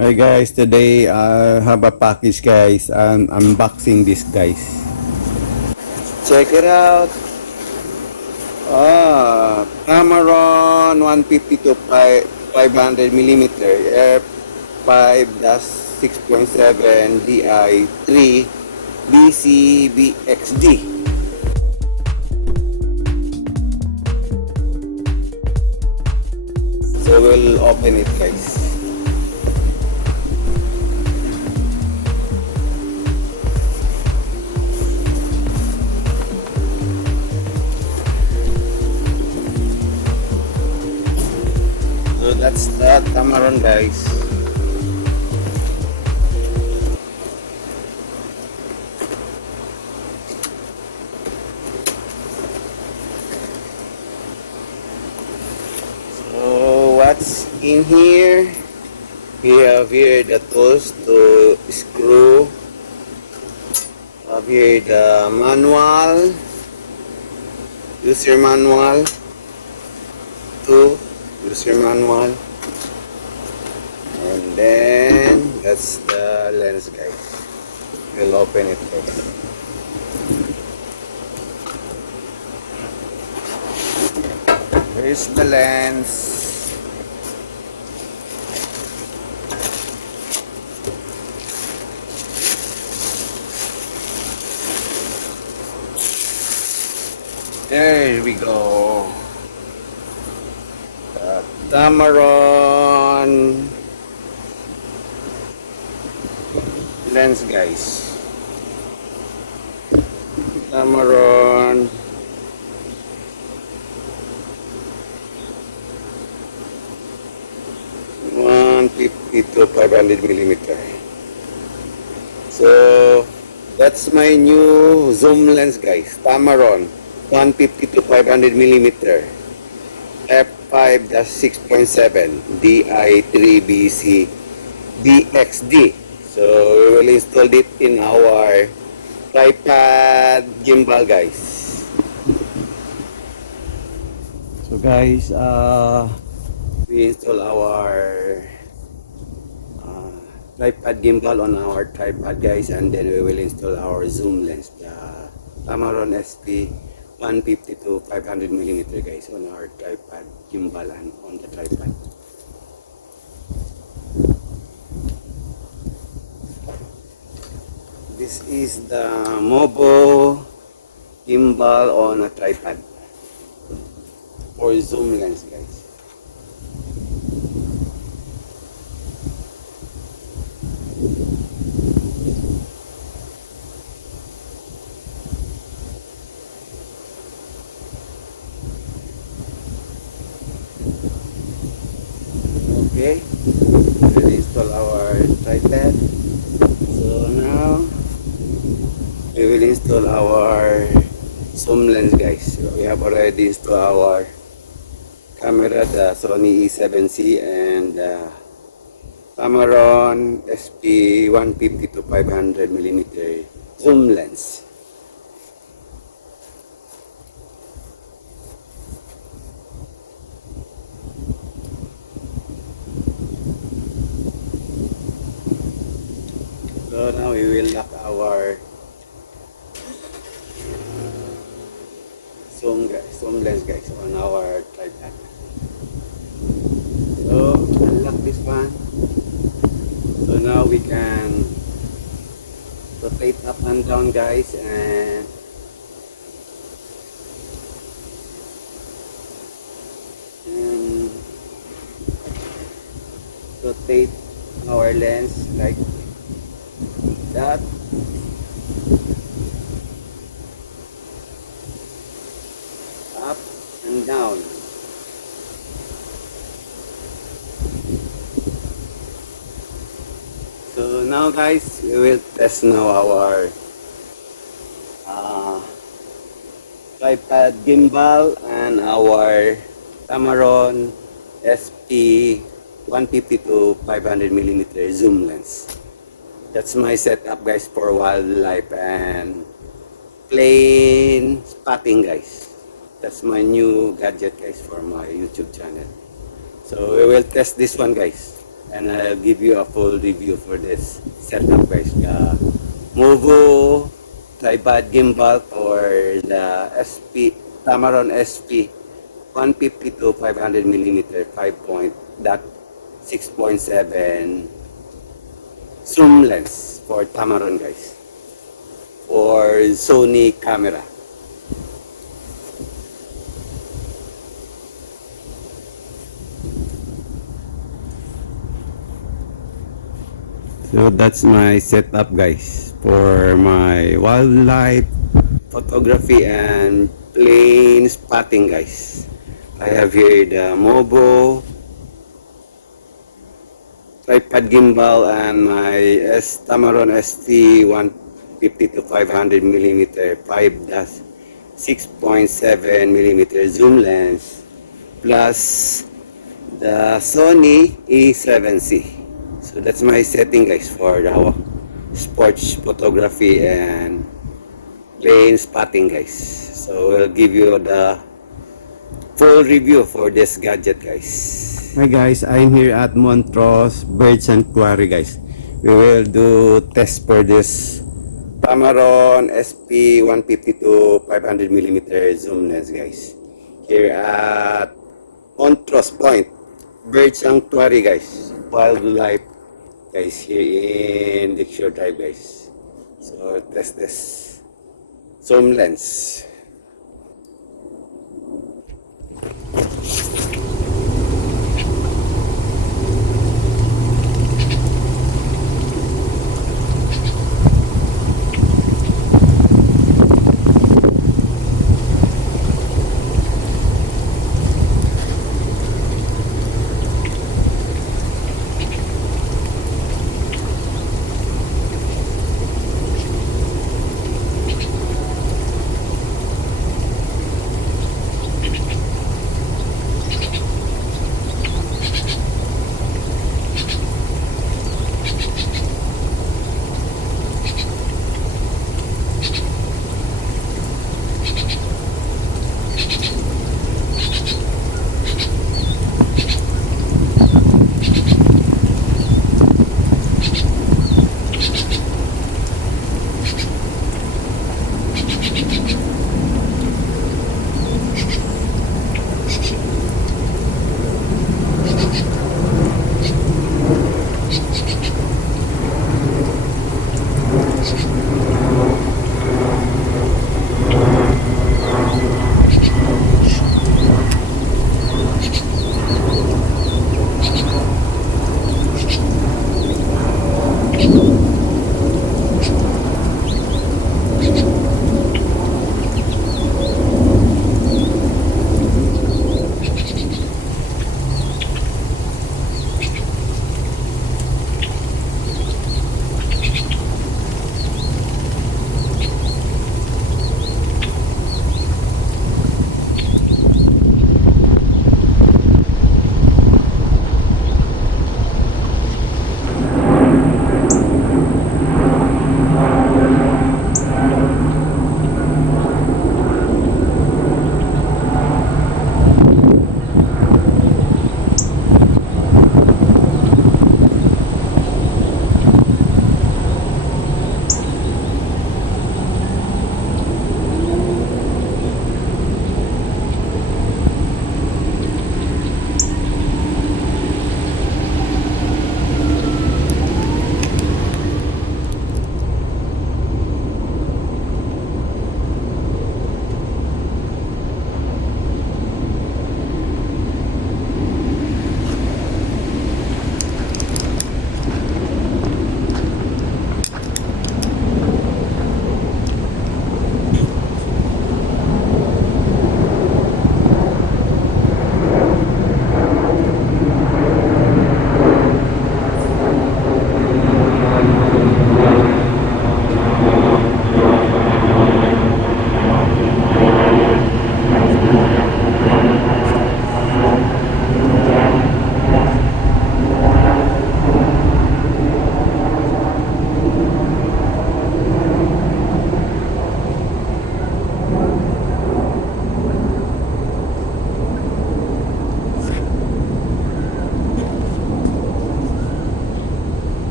Hi guys, today I have a package guys. I'm unboxing this guys. Check it out. Tamron 150 to 500 millimeter f5-6.7 DI 3 VC VXD. So we'll open it guys. So that's the Tamron guys. So what's in here? We have here the tools to screw. Have here the manual, user manual, user manual, and then that's the lens guys. We'll open it guys. Here's the lens. There we go. Tamron lens guys. Tamron 150 to 500 millimeter. So that's my new zoom lens guys. Tamron 150 to 500 millimeter f5-6.7 DI3 VC VXD. So we will install it in our tripod gimbal guys. So guys, we install our tripod gimbal on our tripod guys, and then we will install our zoom lens, the Tamron SP 150 to 500 millimeter guys, on our tripod gimbal and on the tripod. This is the Mobo gimbal on a tripod for zoom lens guys. Okay, we'll install our tripod. So now we will install our zoom lens guys. We have already installed our camera, the Sony E7C, and Tamron SP 150 to 500 millimeter zoom lens. So now we will lock our zoom lens guys on our tripod. So unlock this one. So now we can rotate up and down guys, and rotate our lens like that. Up and down. So now guys, we will test now our tripod gimbal and our Tamron SP 150 to 500 millimeter zoom lens. That's my setup guys for wildlife and plane spotting guys. That's my new gadget guys for my YouTube channel. So we will test this one guys. and I'll give you a full review for this setup, guys. The Movo tripod gimbal for the SP Tamron SP 150 to 500 millimeter 5.6.7 zoom lens for Tamron, guys, for Sony camera. So that's my setup, guys, for my wildlife photography and plane spotting, guys. I have here the Movo tripod gimbal and my Tamron ST 150 to 500 millimeter 5-6.7 millimeter zoom lens, plus the Sony A7C. So that's my setting, guys, for the sports photography and plane spotting, guys. So we'll give you the full review for this gadget, guys. Hi guys, I'm here at Montrose Bird Sanctuary, guys. We will do test for this Tamron SP 150 to 500 millimeter zoom lens, guys. Here at Montrose Point Bird Sanctuary, guys. WildLife, guys, here in Lakeshore Drive, guys. So test this zoom lens.